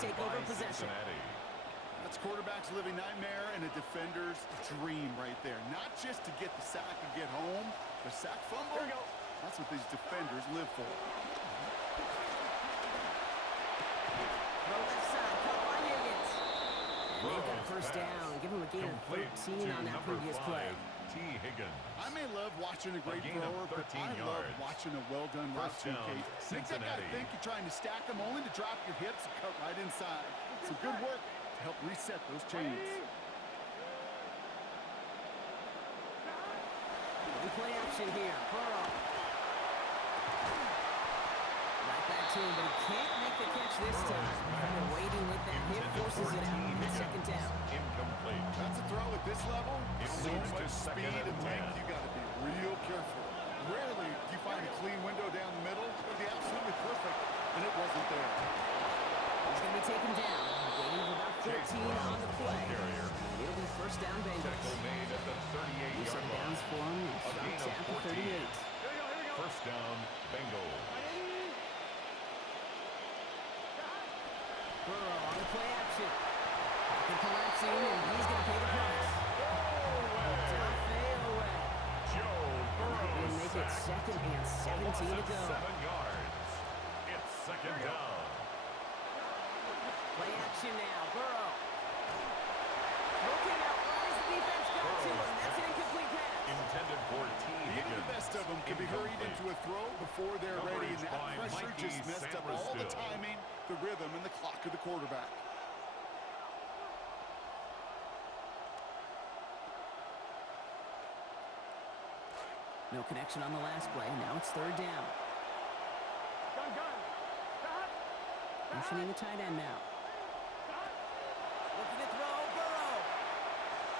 take over possession. That's quarterback's living nightmare and a defender's dream right there. Not just to get the sack and get home, the sack fumble, that's what these defenders live for. Left side, caught by Higgins. And they've got a first down. Give him a gain of 13 on that previous play. I may love watching a great thrower, but I love watching a well-done route too, Kate. Make that guy think you're trying to stack him only to drop your hips and cut right inside. Some good work to help reset those chains. Play action here. Burrow. Right back to him, but he can't make the catch this time. Defender waiting with that hit, forces it out. It's second down. Incomplete. That's a throw at this level. So much speed and length, you got to be real careful. Rarely do you find a clean window down the middle. It would be absolutely perfect, and it wasn't there. He's going to be taken down. A gain of about 13 on the play. It'll be first down Bengals. Tackle made at the 38-yard line. Downs for him. Starts at the 38. First down, Bengals. Burrow on the play action. Pocket collapsing, and he's going to pay the price. Away. Joe Burrow. He'll make it second and 17 to go. 7 yards. It's second down. Play action now. Burrow. Looking out wide as the defense got to him. That's an incomplete pass. Intended for T. Even the best of them can be hurried into a throw before they're ready, and that pressure just messed up all the timing, the rhythm, and the clock of the quarterback. No connection on the last play. Now it's third down. Motioning the tight end now. Looking to throw, Burrow.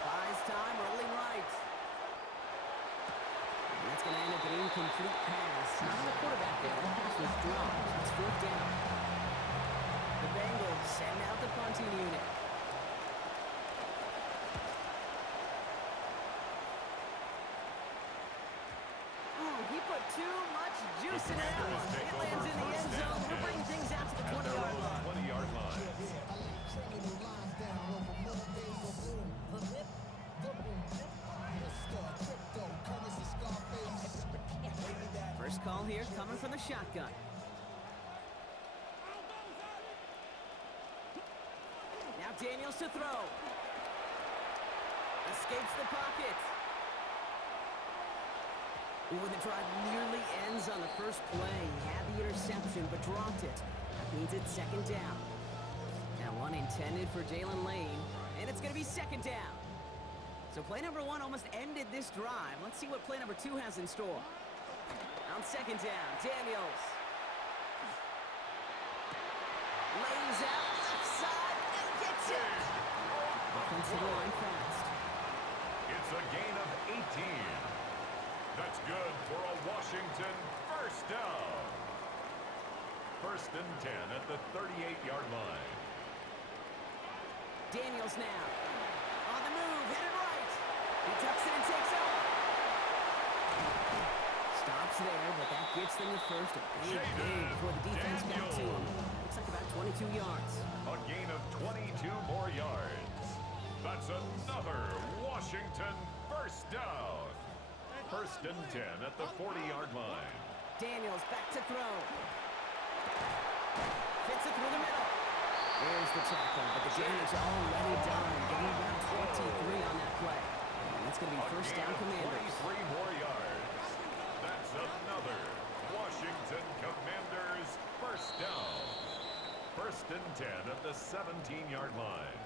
Buys time, rolling right. And that's going to end up an incomplete pass. Not the quarterback there. That pass was dropped. It's fourth down. The Bengals send out the punting unit. He put too much juice in that one. It lands in the end zone. We're bringing things out to the 20-yard line. 20-yard line. First call here coming from the shotgun. Now Daniels to throw. Escapes the pocket. Ooh, the drive nearly ends on the first play. He had the interception, but dropped it. That means it's second down. Now one intended for Jalen Lane, and it's going to be second down. So play number one almost ended this drive. Let's see what play number two has in store. On second down, Daniels. Lays out left side and gets it. Offensive line fast. It's a gain of 18. That's good for a Washington first down. First and 10 at the 38-yard line. Daniels now. On the move, headed right. He tucks it and takes off. Stops there, but that gets them the first. A big gain before the defense got to him. Looks like about 22 yards. A gain of 22 more yards. That's another Washington first down. First and 10 at the 40-yard line. Daniels back to throw. Fits it through the middle. There's the tackle, but the damage already done. Getting about 23 on that play. And that's going to be first down Commanders. 23 more yards. That's another Washington Commanders first down. First and 10 at the 17-yard line.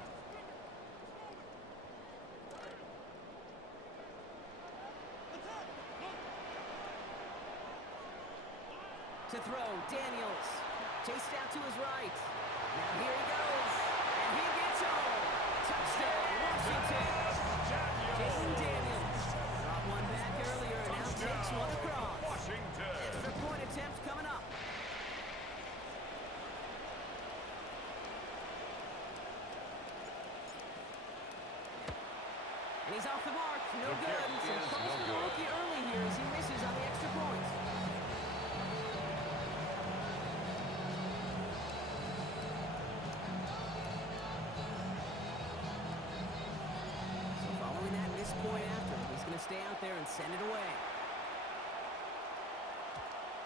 To throw, Daniels. Chased out to his right. Now here he goes. And he gets home. Touchdown, Washington. Jaden Daniels. Brought one back earlier and now takes one across. Washington. Extra point attempt coming up. And he's off the mark. No good. Some trouble for the rookie early here as he misses on the extra point. and send it away.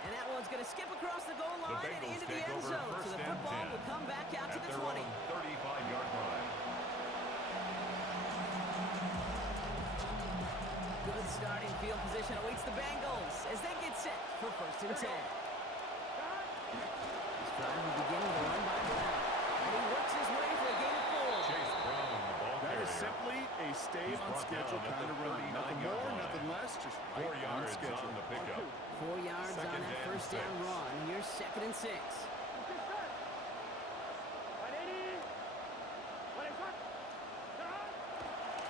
And that one's going to skip across the goal line and into the end zone. So the football will come back out to the 20. 35-yard line. Good starting field position awaits the Bengals as they get set for 1st and 10. This drive will begin with a run by Brown. And he works his way for a gain of 4. Chase Brown, the ball That carrier. is simply a stay on schedule kind of run. Nothing more, nothing less, just 4 right on yards schedule. on the pickup. 4 yards on Second that and 1st down 6. run. Here's 2nd and 6.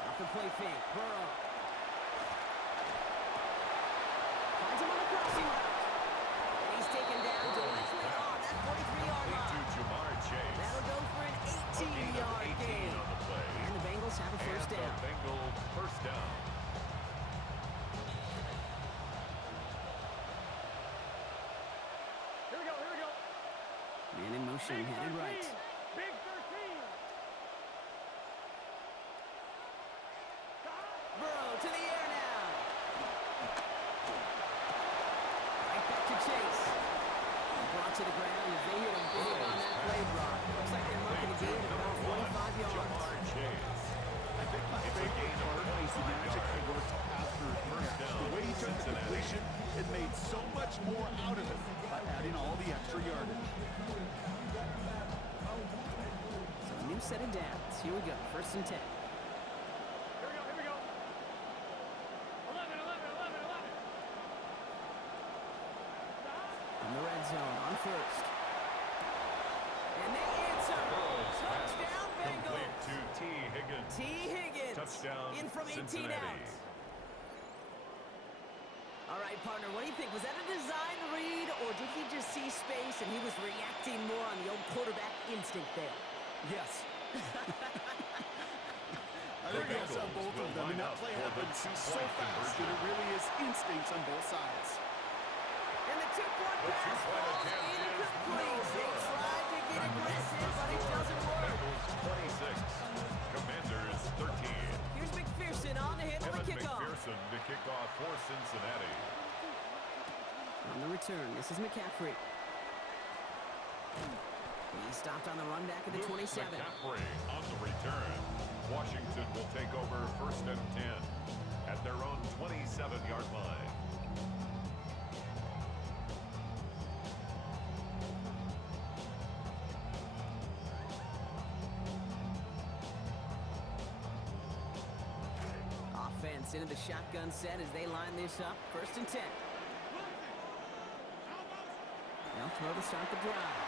Off the play fake, Burrow. Finds him on the crossing route. And he's taken down directly on that 43-yard To line. Jamar Chase. That'll go for an A gain of 18-yard 18 gain. on the play. And the Bengals have a 1st And down. the Bengals first down. Man in motion, headed right. Big 13. Burrow to the air now. Right back to Chase. Brought to the ground as they hit him big on that play block. Looks like they're marking a gain of about 25 yards. Jamar Chase. I think my favorite part is the magic he worked after First down, the way he took the Cincinnati. completion and made so much more out of it by adding all the extra yardage. So a new set of downs. Here we go, 1st and 10. Here we go. 11. In the red zone on 1st. And they answer. Touchdown, Complete Bengals. to T. Higgins. T. Higgins Touchdown, in from 18 Cincinnati. out. All right, partner, what do you think? Was that a design read, or did he just see space and he was reacting more on the old quarterback instinct there? Yes. I think it's on both of them. I mean, that play happens so fast that it really is instincts on both sides. And the two-point The pass two-point falls attempt is incomplete. They tried to get aggressive, but it doesn't work. Bengals 26. Commanders 13. Here's McPherson on to handle the Kevin kickoff. McPherson to kick off for Cincinnati. On the return, this is McCaffrey. He stopped on the run back at the 27. McCaffrey on the return. Washington will take over 1st and 10 at their own 27-yard line. Offense into the shotgun set as they line this up. 1st and 10. They'll throw to start the drive.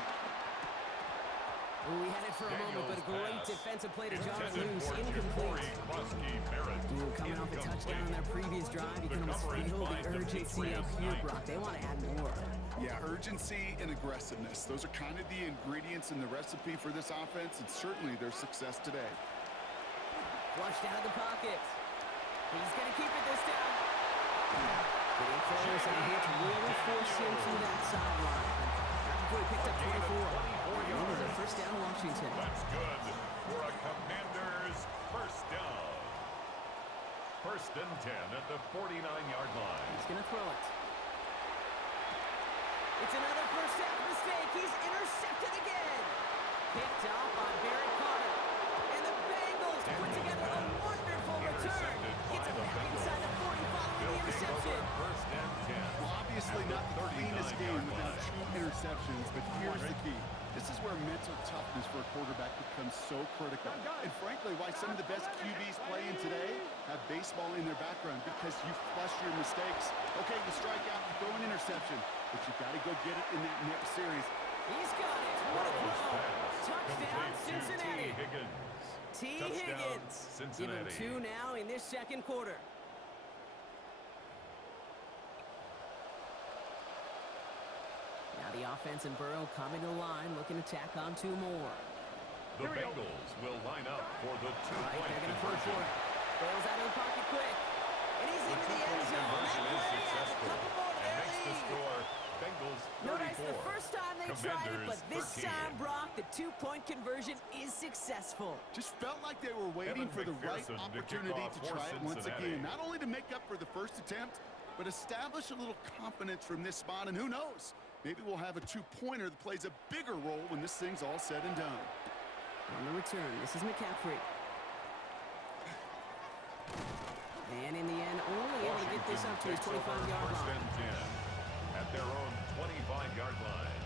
Ooh, we had it for a moment, but a great defensive play to jar it loose. Incomplete. Ooh, coming off a touchdown on their previous drive, you can almost feel the urgency up here, Brock. They want to add more. Yeah, urgency and aggressiveness. Those are kind of the ingredients in the recipe for this offense, and certainly their success today. Flushed out of the pocket. He's going to keep it this time. Getting close, and he hits really force him to that sideline. Not before he picked up 24. It was a 1st down, Washington. That's good for a Commanders first down. 1st and 10 at the 49-yard line. He's going to throw it. It's another first half mistake. He's intercepted again. Picked off on Barrett Carter. And the Bengals put together a wonderful return. Gets it back inside the 40 following the interception. 1st and 10. Well, obviously not the cleanest game without 2 interceptions, but here's the key. This is where mental toughness for a quarterback becomes so critical. And frankly, why some of the best QBs playing today have baseball in their background, because you flush your mistakes. Okay, you strike out, you throw an interception, but you got to go get it in that next series. He's got it. What a throw. Touchdown, Complete to Cincinnati. T. Higgins. T. Touchdown, Higgins. Give him Cincinnati. 2 now in this 2nd quarter. Now the offense and Burrow coming to the line, looking to tack on 2 more. The Bengals will line up for the Right, two-point they're going to pull for conversion. it. Throws out of the pocket quick. And he's The into the end two-point zone. That conversion is play has a successful couple more to and their makes the lead. score Bengals 34. Notice the first time they tried it, but this 13. time, Brock, the two-point conversion is successful. Just felt like they were waiting for the right opportunity to try it once again. Not only to make up for the first attempt, but establish a little confidence from this spot. And who knows, maybe we'll have a two-pointer that plays a bigger role when this thing's all said and done. On the return, this is McCaffrey. And in the end, only able to get this up to his 25-yard First line. and 10 at their own 25-yard line.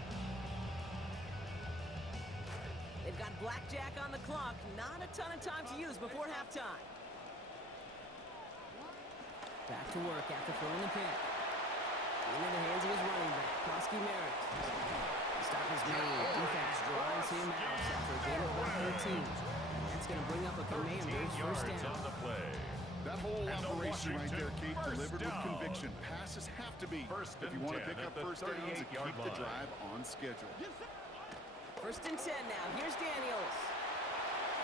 They've got blackjack on the clock. Not a ton of time to use before halftime. Back to work after throwing the pick. Into the hands of his running back, Krosky Merritt. The stop is made. Defense drives him out after a gain of about 13. And that's going to bring up a Commanders first down. On the play. That whole operation right there, Kate, First delivered down. with conviction. Passes have to be First if you and want to 10 pick at up the first downs and 38-yard keep the line. drive on schedule. First and 10 now. Here's Daniels.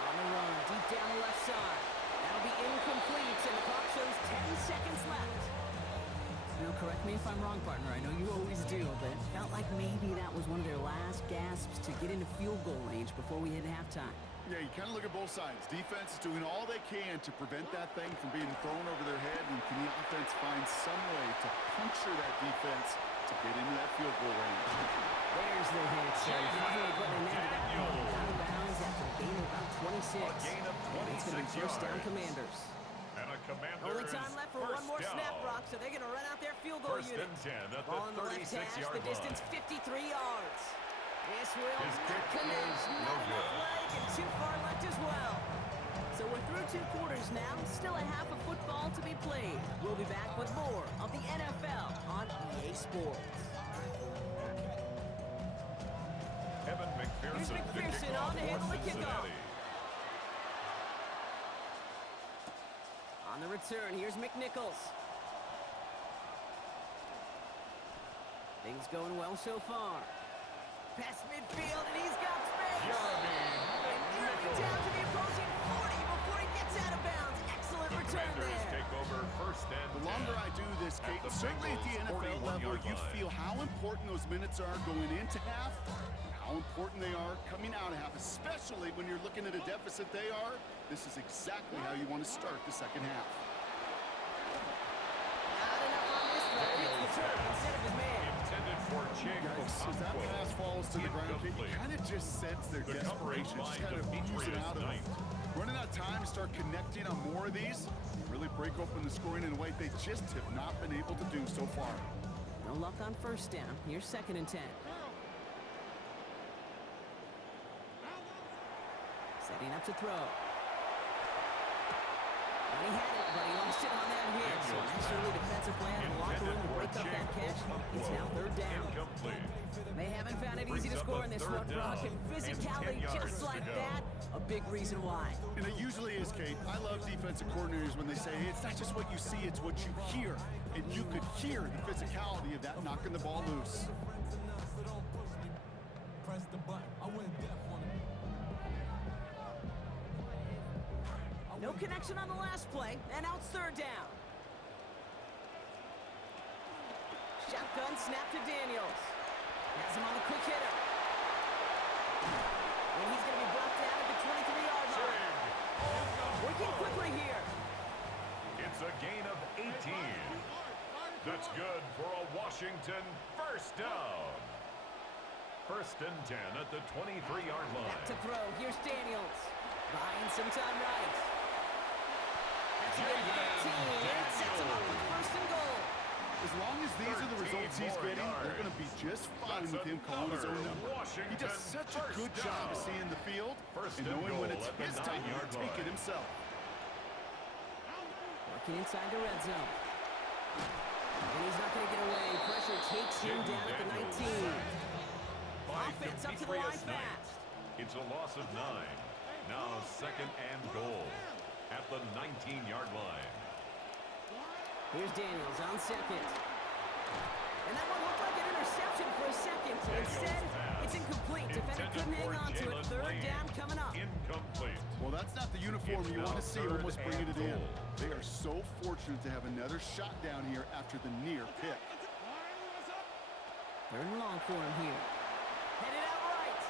On the run, deep down the left side. That'll be incomplete, and the clock shows 10 seconds left. Now, correct me if I'm wrong, partner. I know you always do, but it felt like maybe that was one of their last gasps to get into field goal range before we hit halftime. Yeah, you kind of look at both sides. Defense is doing all they can to prevent that thing from being thrown over their head, and can the offense find some way to puncture that defense to get into that field goal range? There's the hit, so finally putting an end to that one. Out of bounds after a gain of about 26. A gain of And it's going to be 26 first down yards. Commanders. And a Commanders Only time left for one more first snap, down. Brock, so they're going to run out their field goal First unit. and 10 at Ball in the the left hash, 36-yard the distance line. 53 yards. This will His not kick connect. is Not no enough good. leg and too far left as well. So we're through two quarters now. Still a half of football to be played. We'll be back with more of the NFL on EA Sports. Evan Here's McPherson, McPherson the on to handle the kickoff for kickoff. Cincinnati. On the return, here's McNichols. Things going well so far. Past midfield, and he's got space. And nearly down to the opposing 40 before he gets out of bounds. Excellent The return Commanders there. take over first and The longer 10. I do this, Kate, the certainly at the Bengals' NFL level, 41-yard you line. feel how important those minutes are going into half, and how important they are coming out of half, especially when you're looking at a deficit they are. This is exactly how you want to start the second half. Not enough on this throw. Hits the turf instead of his man. Intended for Jake Guys, as that Okonkwo. pass falls to the ground, Kate, you Incomplete. kind of just sense their The coverage desperation, by just kind of oozing Demetrius out of it. Knight. Running out of time to start connecting on more of these, really break open the scoring in a way they just have not been able to do so far. No luck on first down. Here's second and 10. Setting up to throw. And he had it, but he lost it on that hit. So nice early defensive play out of the locker room to break up that catch. It's now third down. Incomplete. They haven't found it easy to Brings up score a in this third one, Brock. down And and physicality 10 yards just to like go. that, a big reason why. And it usually is, Kate. I love defensive coordinators when they say, hey, it's not just what you see, it's what you hear. And you could hear the physicality of that knocking the ball loose. Press the button. I went deaf on it. No connection on the last play, and now it's third down. Shotgun snap to Daniels. Has him on the quick hitter. And he's going to be brought down at the 23-yard line. Working quickly here. It's a gain of 18. That's good for a Washington first down. First and 10 at the 23-yard Back line. to throw. Here's Daniels. Buying some time right. That's a good 13. And it sets him up with first and goal. As long as these are the 13 results he's more getting, they're going to be yards. just fine That's with him calling his own another number. He Washington does such a good first job of down. seeing the field First and and knowing when goal it's at the his time to 9-yard take it line. himself. Working inside the red zone. And he's not going to get away. Pressure takes him down at the 19. By Offense up to the Demetrius line Knight. fast. It's a loss of 9. Now second and goal at the 19-yard line. Here's Daniels on second. And that one looked like an interception for a second. Instead, it's incomplete. Defender couldn't hang on to it. Third down coming up. Incomplete. Well, that's not the uniform It's you want now to see third almost bringing and it in. goal. They are so fortunate to have another shot down here after the near pick. Third and long for him here. Headed out right.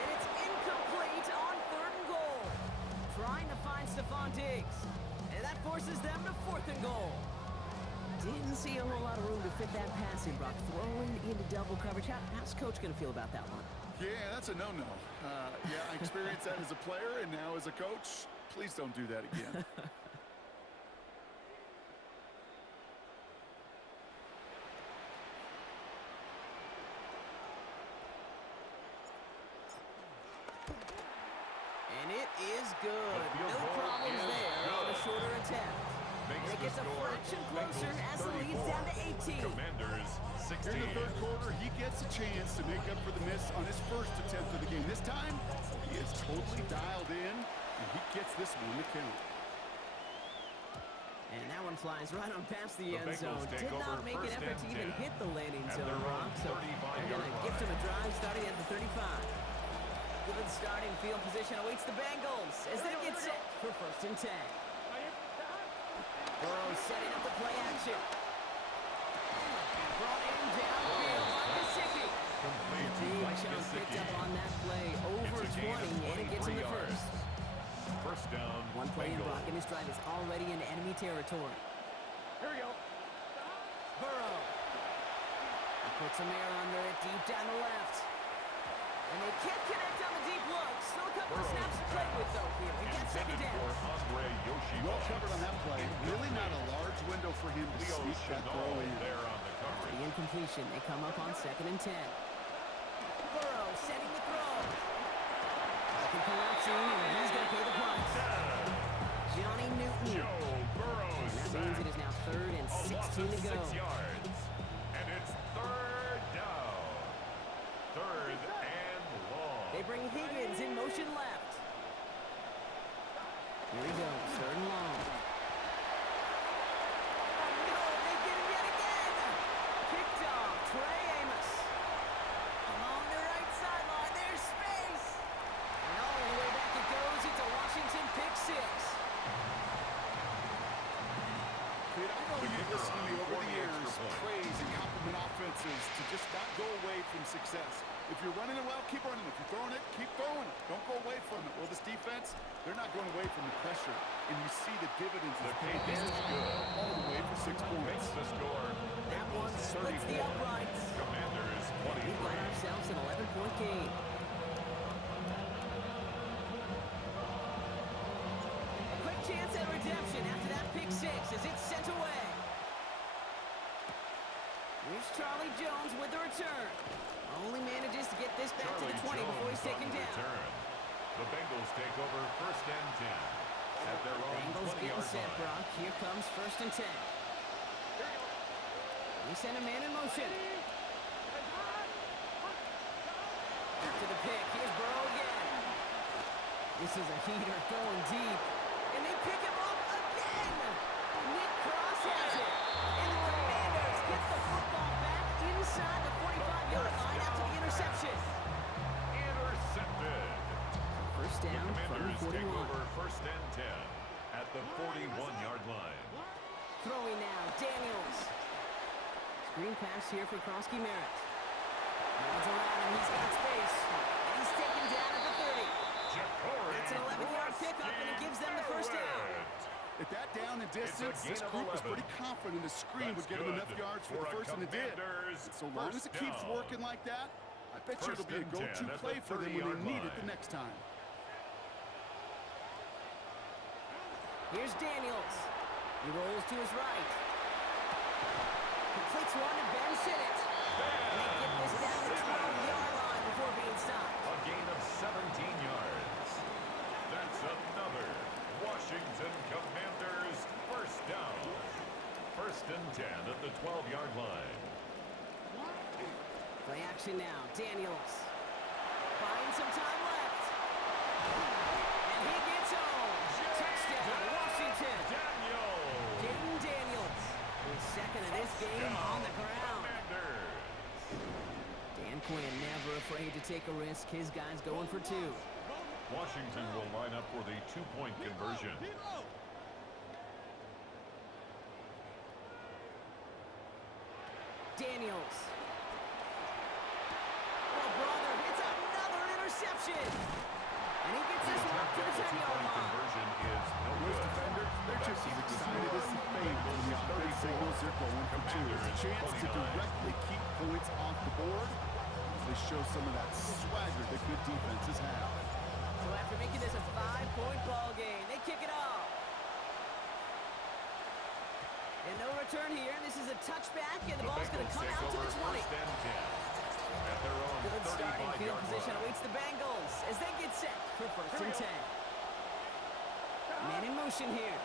And it's incomplete on 3rd and goal. Trying to find Stephon Diggs. And that forces them to 4th and goal. Didn't see a whole lot of room to fit that pass in, Brock. Throwing into double coverage. How's Coach going to feel about that one? Yeah, that's a no-no. Yeah, I experienced that as a player and now as a coach. Please don't do that again. And it is good. No problems there on the shorter attempt. And it gets a fraction closer as the lead's down to 18. Commanders 16. In the 3rd quarter, he gets a chance to make up for the miss on his first attempt of the game. This time, he is totally dialed in, and he gets this one to count. And that one flies right on past the end zone. Did not make an effort to even hit the landing zone, Brock. So they're going to gift him a drive starting at the 35. Good starting field position awaits the Bengals as they get set for 1st and 10. Burrow setting up the play action. Brought in downfield by Gesicki. Big chunk picked up on that play. Over 20, and it gets him the first. First down. One play in, Brock, and his drive is already in enemy territory. Here we go. Burrow. He puts some air under it deep down the left. And they can't connect on the deep look. Still a couple of snaps to play with, though, here. We got 2nd down. Well covered on that play. Really not a large window for him to sneak that throw in. There on the After coverage. the incompletion, they come up on 2nd and 10. Burrow setting the throw. Pocket collapsing, and he's going to pay the price. Johnny Newton. Joe Burrow. And that means it is now 3rd and 16 to go. 6 yards. And it's 3rd down. 3rd and long. They bring Higgins in motion left. Here he goes, 3rd and long. Oh no, they get him yet again! Picked off, Trey Amos. Along the right sideline, there's space! And all the way back it goes, it's a Washington pick 6. Kid, I know you've listened to me over the years, praise and compliment offenses to just not go away from success. If you're running it well, keep running it. If you're throwing it, keep throwing it. Don't go away from it. Well, this defense, they're not going away from the pressure. And you see the dividends of The kick is good. all the way for 6 points. Makes the score. That one splits the uprights. Commanders We've got 23. ourselves an 11-point game. A quick chance at redemption after that pick 6 as it's sent away. Here's Charlie Jones with the return. Only manages to get this back to the 20 before he's taken down. Return. The Bengals take over 1st and 10 at their own Bengals getting 20-yard set, line. Brock. Here comes 1st and 10. We send a man in motion. After the pick, here's Burrow again. This is a heater throwing deep. And they pick him up again. Nick Cross has it. And the Commanders get the football back inside the 45-yard line after the interception. Intercepted. First The down from the Commanders take 41. over 1st and 10 at the 41-yard line. Throwing now, Daniels. Screen pass here for Krosky Merritt. Runs around and he's got space. And he's taken down at the 30. That's an 11-yard pickup and it gives them the first down. At that down and distance, gain this of group was 11. pretty confident the screen would get them enough yards for the first, and it did. So long as it keeps working like that, I bet you it'll be a go-to play for them when they need it the next time. Here's Daniels. He rolls to his right. Completes one to Ben Sinnott. And they get this down the 12-yard line before being stopped. A gain of 17 yards. That's another Washington Commanders first down. 1st and 10 at the 12-yard line. Play action now. Daniels. Buying some time left. And he gets home. Touchdown, Washington. Jaden Daniels. His second of this game on the ground. Dan Quinn never afraid to take a risk. His guys going for 2. Washington will line up for the 2-point conversion. Daniels. Oh, brother, it's another interception. And he gets this one up to the 10-yard line. Conversion is no Those good. defenders, they're just as excited as the fame when the offense signals they're going for two. It's a chance to directly keep points off the board. They show some of that swagger that good defenses have. So after making this a 5-point ball game, they kick it off. And no return here. This is a touchback, and the ball's going to come out to the 20. First and 10 at their own Good starting field 35-yard position line. awaits the Bengals as they get set for first and 10. Man in motion here.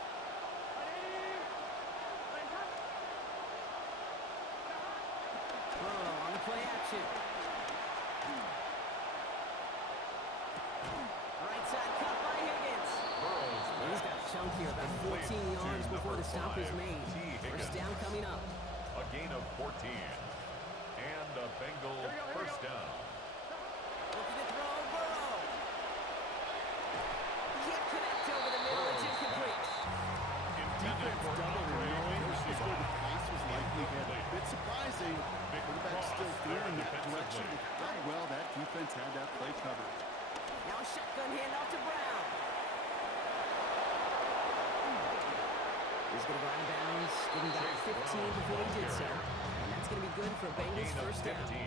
Burrow on the play action. Right side cut by Higgins. He's got a chunk here, about 14 yards before the stop is made. First down coming up. A gain of 14. And a Bengal first down. Looking to throw, Burrow. Can't connect over the middle, it's incomplete. Intended Defense for doubled in Andre knowing this is where the Eshleman. pass was likely headed. A bit surprising. Quarterback still threw in that direction. Very well, that defense had that play covered. Now a shotgun handoff to Brown. He's going to go out of bounds, getting back 15 before he did so. And that's going to be good for A Bengals gain of first down. 15.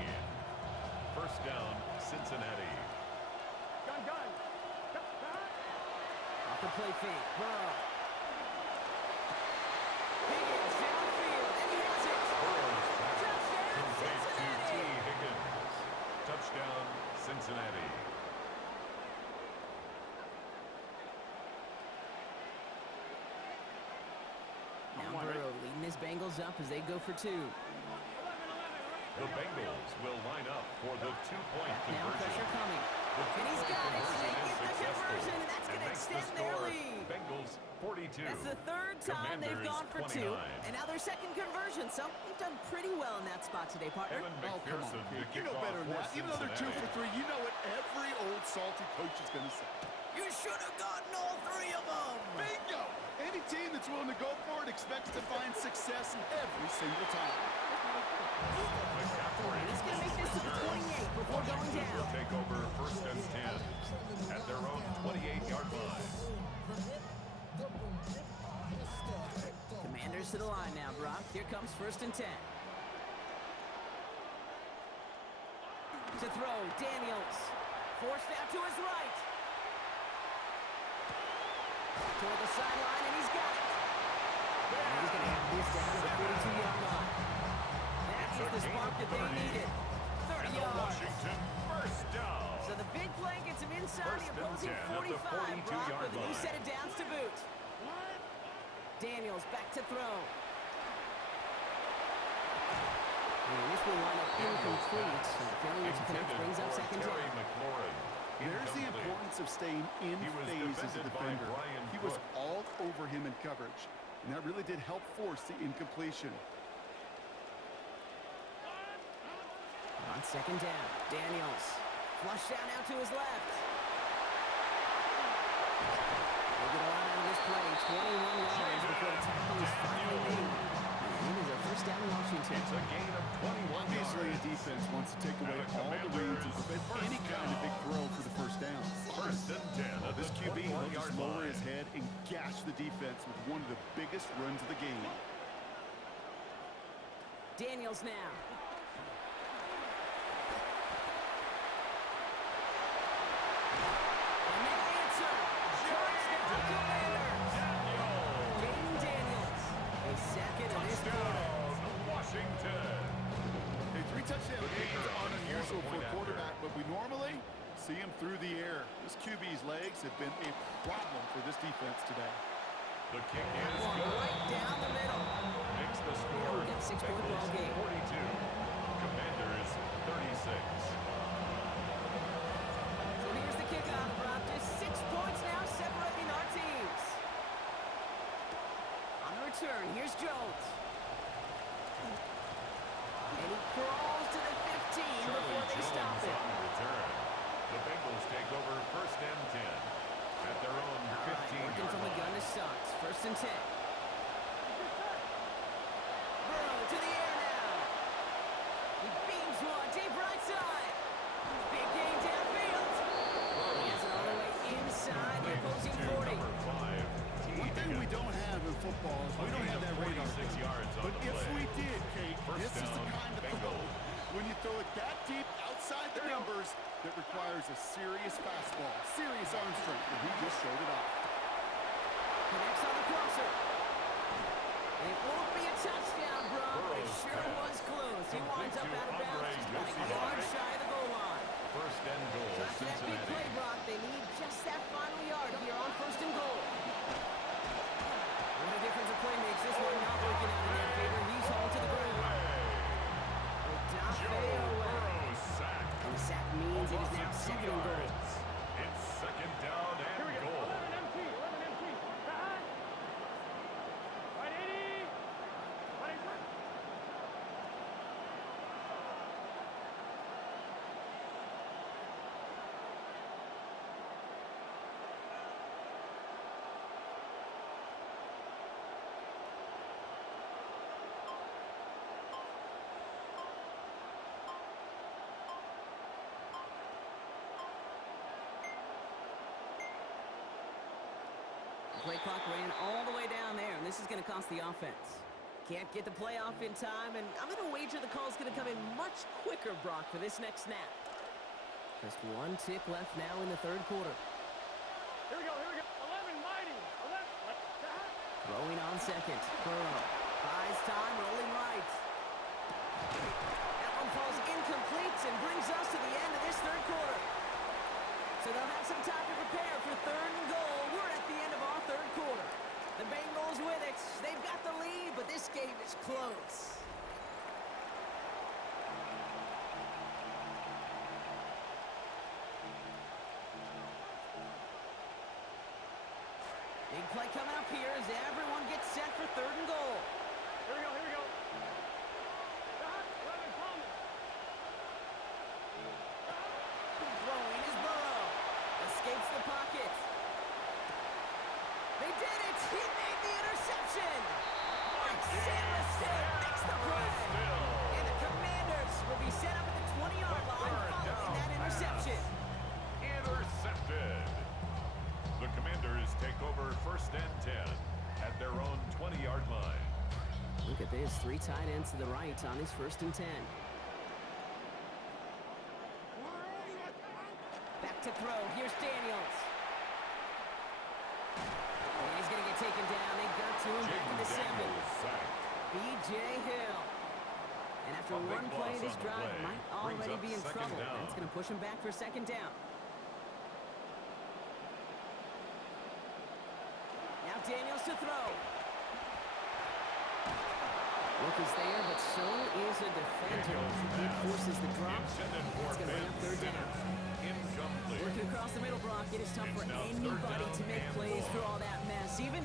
First down, Cincinnati. Gun. Off the play fake, Burrow. Higgins downfield, and he has it. Touchdown, Complete to T. Cincinnati. Higgins. Touchdown, Cincinnati. Now Burrow leading his Bengals up as they go for two. The Bengals will line up for the two-point Now conversion. pressure coming. The And he's two-point got it. conversion They is get the successful conversion, and that's going to makes the extend their score lead. Bengals 42. That's the third time they've Commanders gone for 29. two, and now their second conversion. So they've done pretty well in that spot today, partner. Evan Oh, come on, McPherson to kid. You kick know off better than for that. Even though they're 2 Cincinnati. for 3, you know what every old salty coach is going to say. You should have gotten all three of them. Bingo! Any team that's willing to go for it expects to find success every single time. McCaffrey He's going to make this to the 28 before going Washington will down. take over first and 10 at their own 28-yard line. Commanders to the line now, Brock. Here comes first and 10. To throw, Daniels. Forced out to his right. Toward the sideline, and he's got it. And he's going to have this down to the 42-yard line. That is the spark that they needed. 30 And the yards. Washington first down. So the big play gets him inside the First and opposing 10 at the 45, Brock, 42-yard with a new line. set of downs to boot. Daniels back to throw. And this will wind up incomplete. So the failure to connect Intended brings up for second Terry down. McLaurin. There's the Incomplete. importance of staying in He was phase as a defended by defender. Brian He was Cook. all over him in coverage, and that really did help force the incompletion. On second down, Daniels. Flush down out to his left. They get a lot out of this play. 21 yards before the tackle is finally made. And it is a first down in Washington. It's a gain of 21 Obviously, a yards. defense wants to take away And the all the reads and Commanders prevent any first kind of big down. throw for the first down. First and 10 at This the QB will 21-yard just lower line. his head and gash the defense with one of the biggest runs of the game. Daniels now. And they answer. Touchdown, Commanders. Jaden Daniels. His second of this quarter. Touchdown, Washington. A 3-touchdown game is unusual for a quarterback, but we normally see him through the air. This QB's legs have been a problem for this defense today. The kick That is one good. right down the middle. Makes the score we got a 6-point ball Bengals game. 42. Commanders 36. So here's the kickoff, Brock. Just 6 points now separating our teams. On the return, here's Jones. And he crawls to the 15 before they Jones stop it. on the return. The Bengals take over first and 10 at their own All right, working 15-yard from the gun line. to Suggs. First and 10. Burrow to the air now. football is we don't have that radar. 46 yards on but the if play. we did, Kate, this is the down, kind of throw when you throw it that deep outside the numbers that requires a serious fastball, serious arm strength, and he just showed it off. Connects on the crosser. It won't be a touchdown, Brock, but it sure was close. He winds up out of bounds, just about a yard shy of the goal line. First and goal, So after that big Cincinnati. play, Brock, they need just that final yard here on first and goal. What a difference a play makes. This one not working out in their favor. He's hauled to the ground. Joe Burrow's sack. And the sack means it is now Loss of 2 second and goal. yards. It's second down Here we and go. goal. 11 MT. 11 MT. Back. Right 80. Right 80. Play clock ran all the way down there, and this is going to cost the offense. Can't get the play off in time, and I'm going to wager the call's going to come in much quicker, Brock, for this next snap. Just one tick left now in the third quarter. Here we go. Here we go. 11 mighty. 11. Back. Throwing on second. Burrow buys time, rolling right. That one falls incomplete and brings us to the end of this third quarter. So they'll have some time to prepare for third and goal. We're at the end of our third quarter. The Bengals with it. They've got the lead, but this game is close. Big play coming up here as everyone gets set for third and goal. Here we go. Here we go. Back. 11 Thomas. Throwing is Burrow. Escapes the pocket. They did it! He made the interception! Mike Samuelson makes the play! And the Commanders will be set up at the 20-yard line following that interception. Intercepted. The Commanders take over first and 10 at their own 20-yard line. Look at this, 3 tight ends to the right on his first and 10. Back to throw, here's Daniels. And he's going to get taken down. They got to him back in the 7. B.J. Hill. And after A big one play, loss this on the drive play. might Brings already up be in second trouble. down. That's going to push him back for second down. Now Daniels to throw. Look is there, but so is a defender. He forces the drop. Intended It's for going to bring up third Ben down. Simmons. Incomplete. Working across the middle, Brock, it is tough for It's now third anybody down to make and plays 4. through all that mess. Even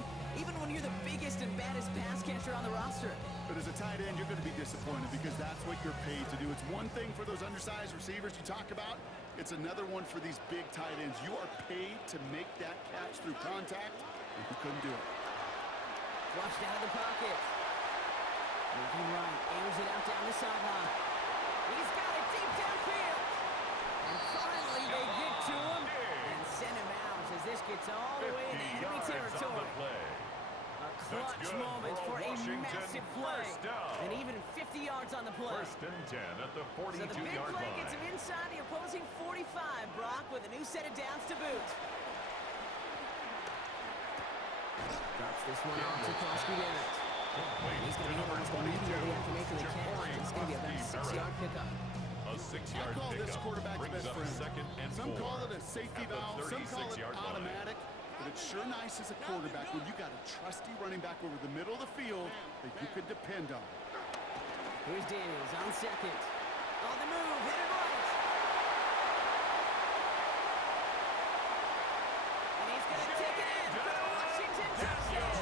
when you're the biggest and baddest pass catcher on the roster. But as a tight end, you're going to be disappointed because that's what you're paid to do. It's one thing for those undersized receivers you talk about. It's another one for these big tight ends. You are paid to make that catch through contact, and you couldn't do it. Flushed out of the pocket. Moving right, airs it out down the sideline. He's got it deep downfield. And finally they get to him and send him out as this gets all the way into 50 enemy yards on territory. the play. A clutch good moment for for a Washington massive play. first down. And even 50 yards on the play. First and 10 at the So the big 42-yard play line. gets him inside the opposing 45, Brock, with a new set of downs to boot. Drops this one off to Krosky Barrett. And he's going to be almost immediately after making the catch. It's going to be about a 6-yard pickup. A 6-yard I call this pickup quarterback's brings best up friend. second and Some 4 call it a safety at the valve, some call it 36-yard line. automatic, but it's sure nice as a quarterback when you got a trusty running back over the middle of the field that you could depend on. Here's Daniels on second. On the move, hit it right. And he's going to take it in for the Washington touchdown.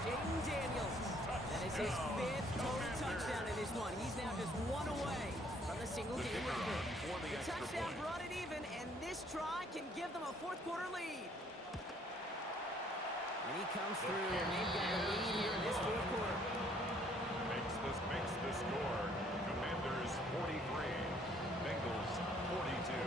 Jaden Daniels. That is his 5th total touchdown in this one. He's now just 1 away from the single-game record. The touchdown brought it even, and this try can give them a fourth-quarter lead. And he comes through, and they've got a lead here in this fourth quarter. Makes the score. Commanders 43. Bengals 42.